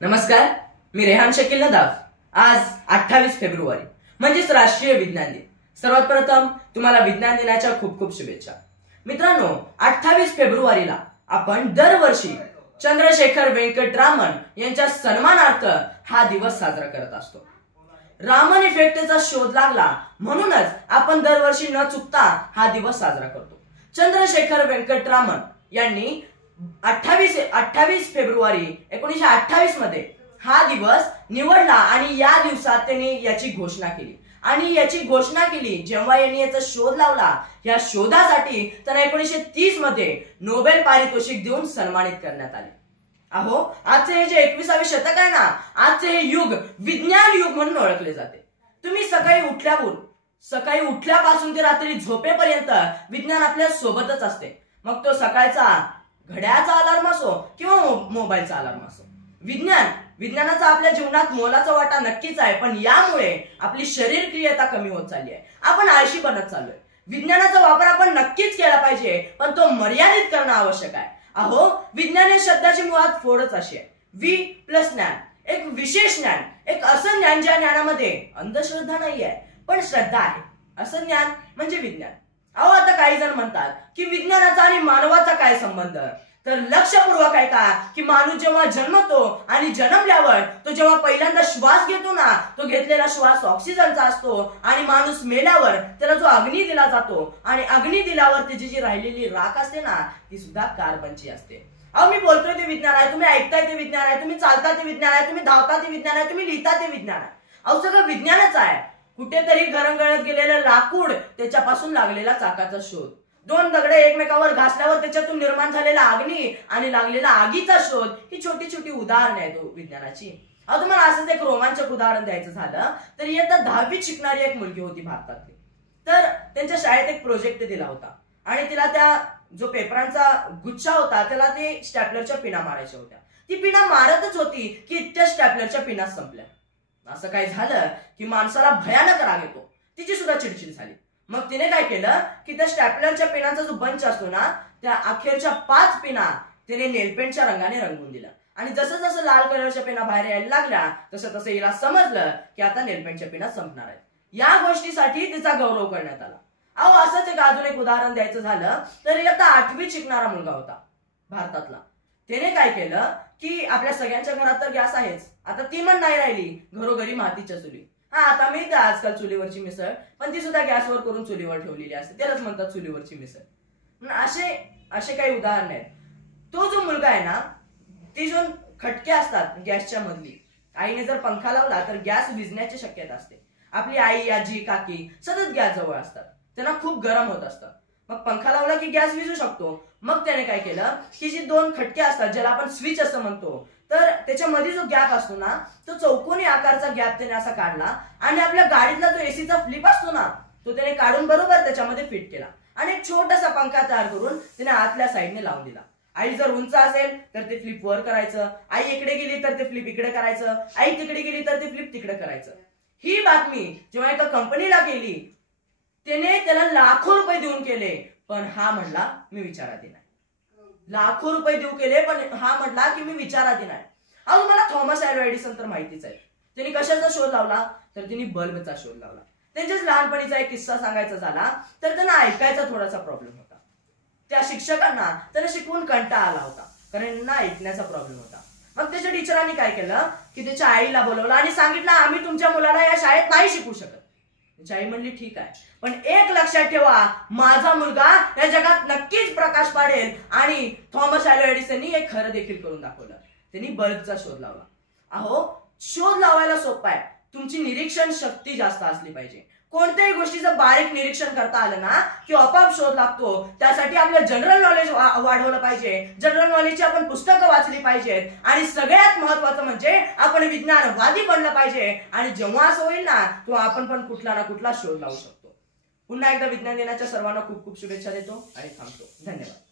नमस्कार, मी रेहान शकील नदाफ। आज 28 फेब्रुवारी म्हणजेच राष्ट्रीय विज्ञान दिन। सर्वात प्रथम तुम्हाला विज्ञान दिनाच्या खूप खूप शुभेच्छा। मित्रांनो, 28 फेब्रुवारीला आपण दरवर्षी चंद्रशेखर वेंकटरामन यांच्या सन्मानार्थ हा दिवस साजरा करत असतो। रामन इफेक्टचा शोध लागला म्हणूनच आपण दरवर्षी न चुकता हा दिवस साजरा करतो। चंद्रशेखर वेंकटरामन यांनी 28 फेब्रुवारी 1928 मध्ये हा दिवस निवडला आणि या दिवसात त्यांनी याची घोषणा केली। आणि याची घोषणा केली जेव्हा यांनी याचा शोध लावला, या शोधासाठी त्यांना 1930 मध्ये नोबेल पारितोषिक देऊन सन्मानित करण्यात आले। अहो, आजचे हे जे 21वे शतक आहे ना, आजचे हे युग विज्ञान युग म्हणून ओळखले जाते। तुम्ही सकाळी उठल्यापासून ते रात्री झोपेपर्यंत विज्ञान आपल्या सोबतच असते। मग तो सकाळचा घड्याळाचा अलार्म असो किंवा मोबाईलचा अलार्म असो, विज्ञानाचा आपल्या जीवनात मोलाचा वाटा नक्कीच आहे। पण यामुळे आपली शरीर क्रियता कमी होत चालली आहे, आपण आळशी बनत चाललोय। विज्ञानाचा वापर आपण नक्कीच केला पाहिजे, पण तो मर्यादित करणं आवश्यक आहे। अहो, विज्ञान या शब्दाची मुळात फोडच अशी आहे, वि प्लस ज्ञान, एक विशेष ज्ञान, एक असं ज्ञान ज्या ज्ञानामध्ये अंधश्रद्धा नाही आहे पण श्रद्धा आहे, असं ज्ञान म्हणजे विज्ञान। अहो, आता काही जण म्हणतात की विज्ञानाचा आणि मानवाचा काय संबंध, तर लक्षपूर्वक ऐका की माणूस जेव्हा जन्मतो आणि जन्मल्यावर तो जेव्हा पहिल्यांदा श्वास घेतो ना, तो घेतलेला श्वास ऑक्सिजनचा असतो आणि माणूस मेल्यावर त्याला जो अग्नी दिला जातो आणि अग्नी दिल्यावर त्याची जी राहिलेली राख असते ना, ती सुद्धा कार्बनची असते। अहो, मी बोलतोय ते विज्ञान आहे, तुम्ही ऐकताय ते विज्ञान आहे, तुम्ही चालता ते विज्ञान आहे, तुम्ही धावता ते विज्ञान आहे, तुम्ही लिहिता ते विज्ञान आहे। अहो, सगळं विज्ञानच आहे। कुठेतरी घरंगळत गेलेलं लाकूड, त्याच्यापासून लागलेला चाकाचा शोध, दोन दगडे एकमेकावर घासल्यावर त्याच्यातून निर्माण झालेला अग्नी आणि लागलेला आगीचा शोध, ही छोटी छोटी उदाहरणे आहेत विज्ञानाची। अहो, तुम्हाला असंच एक रोमांचक उदाहरण द्यायचं झालं तर इयत्ता 10वीत शिकणारी एक मुलगी होती भारतातली। तर त्यांच्या शाळेत एक प्रोजेक्ट दिला होता आणि तिला त्या जो पेपरांचा गुच्छा होता त्याला ते स्टॅपलरच्या पिना मारायच्या होत्या। ती पिना मारतच होती की त्या स्टॅपलरच्या पिना संपल्या। असं काय झालं की माणसाला भयानक राग येतो, तिची सुद्धा चिडचिड झाली। मग तिने काय केलं की त्या स्टॅपलरच्या पेनाचा जो बंच असतो ना, त्या अखेरच्या 5 पेना तिने नेलपेंटच्या रंगाने रंगवून दिला आणि जसं जसं लाल कलरच्या पेना बाहेर यायला लागल्या तसं तसं हिला समजलं की आता नेलपेंटच्या पेना संपणार आहेत। या गोष्टीसाठी तिचा गौरव करण्यात आला। अहो, असंच एक अजून एक उदाहरण द्यायचं झालं तर इयत्ता 8वीत शिकणारा मुलगा होता भारतातला। त्याने काय केलं की आपल्या सगळ्यांच्या घरात तर गॅस आहेच, आता ती पण नाही राहिली, घरोघरी मातीच्या चुली। हा, आता मिळते आजकाल चुलीवरची मिसळ, पण ती सुद्धा गॅसवर करून चुलीवर ठेवलेली असते, त्यालाच म्हणतात चुलीवरची मिसळ। असे काही उदाहरण आहेत। तो जो मुलगा आहे ना, ती जो खटके असतात गॅसच्या मधली, आईने जर पंखा लावला तर गॅस विझण्याची शक्यता असते। आपली आई, आजी, काकी सतत गॅस जवळ असतात, त्यांना खूप गरम होत असतं, मग पंखा लावला की गॅस विझू शकतो। मग त्याने काय केलं की जी 2 खटके असतात, ज्याला आपण स्विच असं म्हणतो, तर त्याच्यामध्ये जो गॅप असतो ना, तो चौकोनी आकारचा गॅप त्याने असा काढला आणि आपल्या गाडीतला जो एसीचा फ्लिप असतो ना, तो त्याने काढून बरोबर त्याच्यामध्ये फिट केला आणि एक छोटासा पंखा तयार करून त्याने आतल्या साईडने लावून दिला। आई जर उंच असेल तर ते फ्लिप वर करायचं, आई इकडे गेली तर ते फ्लिप इकडे करायचं, आई तिकडे गेली तर ते फ्लिप तिकडे करायचं। ही बातमी जेव्हा एका कंपनीला गेली, त्याला लाखो रुपये देऊन केले, पण हा म्हणला मी विचाराधीन आहे। लाखो रुपये देऊ केले पण हा म्हटला की मी विचाराधीन आहे। अहो, मला थॉमस अल्वा एडिसन तर माहितीच आहे, त्यांनी कशाचा शोध लावला तर त्यांनी बल्बचा शोध लावला। त्यांच्याच लहानपणीचा एक किस्सा सांगायचा झाला तर त्यांना ऐकायचा थोडासा प्रॉब्लेम होता। त्या शिक्षकांना त्यांना शिकवून कंटाळा आला होता, कारण त्यांना ऐकण्याचा प्रॉब्लेम होता। मग त्याच्या टीचरांनी काय केलं की त्याच्या आईला बोलवलं आणि सांगितलं, आम्ही तुमच्या मुलाला या शाळेत नाही शिकू शकत। त्याची आई म्हणली, ठीक आहे, पण एक लक्षात ठेवा, माझा मुलगा या जगात नक्कीच प्रकाश पाडेल। आणि थॉमस अल्वा एडिसननी एक खरं देखील करून दाखवलं, त्यांनी बल्बचा शोध लावला। अहो, शोध लावायला सोपं आहे, तुमची निरीक्षण शक्ती जास्त असली पाहिजे। कोणत्याही गोष्टीचं बारीक निरीक्षण करता आलं ना की आपोआप शोध लागतो। त्यासाठी आपलं जनरल नॉलेज वाढवलं पाहिजे, जनरल नॉलेजची आपण पुस्तकं वाचली पाहिजेत आणि सगळ्यात महत्वाचं म्हणजे आपण विज्ञानवादी बनलं पाहिजे। आणि जेव्हा असं होईल ना, तेव्हा आपण पण कुठला ना कुठला शोध लावू शकतो। पुन्हा एकदा विज्ञान दिनाच्या सर्वांना खूप खूप शुभेच्छा देतो आणि थांबतो। धन्यवाद।